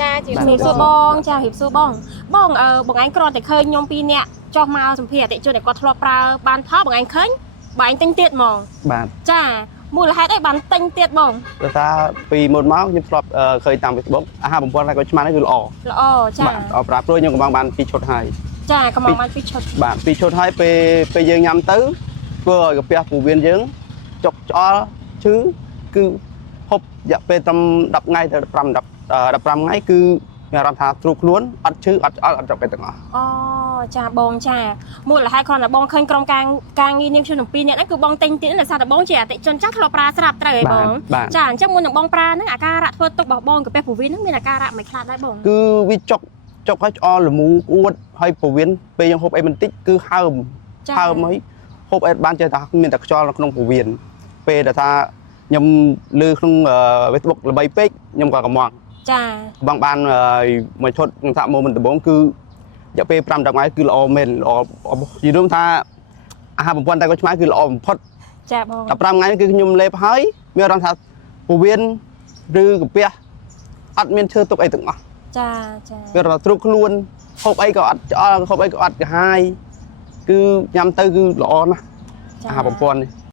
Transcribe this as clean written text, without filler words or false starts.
จ้าจีบ หิบซูบองจ้าหิบซูบองบองบางอันกรอนแต่เคยยมปีเนี่ยจอกมาสมเพียรแต่จนแต่ก็ทลอปลาบานท้อบางอันเคยบานเต็งเตียดมอง បាទ จ้ามูลค่าได้บานเต็งเตียดมอง ដោយសារពីមុនមកខ្ញុំធ្លាប់ឃើញតាម Facebook អាហារបំពន់តែក៏ឆ្មានេះគឺល្អ ละอ้อจ้า បាទអប្រាព្រោះខ្ញុំកំងបាន2ឈុតហើយ จ้ากำลังมันพิชด បាទ2ឈុតហើយពេលយើងញ៉ាំទៅធ្វើឲ្យកាពះពោះវៀនយើងចុកឆ្អល់ឈឺគឺហូបរយៈពេលត្រឹម10ថ្ងៃទៅ15ថ្ងៃគឺមានអារម្មណ៍ថាទ្រូខ្លួនអត់ឈឺអត់ឆ្អល់អត់ចុកអីទាំងអស់ อ๋อจ้าบองจ้ามูลค่าคอนแต่บองเคยกรมการงี้เนี่ยชนปีเนี่ยนั่นคือบองเต็งเตียนแต่ซาแต่บองเจียแต่จนจ้าทลอปลาสลับเตยบองจ้าจ้ามูลอย่างบองปลานั่งอาการะทวดตกบอกบองกับแปะผูวินนั่งมีอาการะไม่คลาดได้บอง គឺវាចុកឲ្យឆ្អល់ល្មូអួតហើយពោះវៀនពេលយើងហូបអីបន្តិចគឺហើមហើមហើយហូបអីបានចេះថាមានតែខ្យល់នៅក្នុងពោះវៀនពេលដែលថាខ្ញុំលើក្នុង Facebook ល្បីពេកខ្ញុំក៏កំង จ้า បងបានមួយឈុតខ្ញុំថាមកមិនដំបងគឺរយៈពេល5 10ថ្ងៃគឺល្អមែនល្អនិយាយរួមថាអាហារបំពន់តែក៏ឆ្មាគឺល្អបំផុត จ้าบอง 15ថ្ងៃគឺខ្ញុំលេបហើយមានអារម្មណ៍ថាពោះវៀនឬកាពះអត់មានឈើទុកអីទាំងអស់ จ้าจ้า វារត់ទ្រុកខ្លួនហូបអីក៏អត់ឆ្អល់ហូបអីក៏អត់កាហាយគឺញ៉ាំទៅគឺល្អណាស់អាហារបំពន់នេះ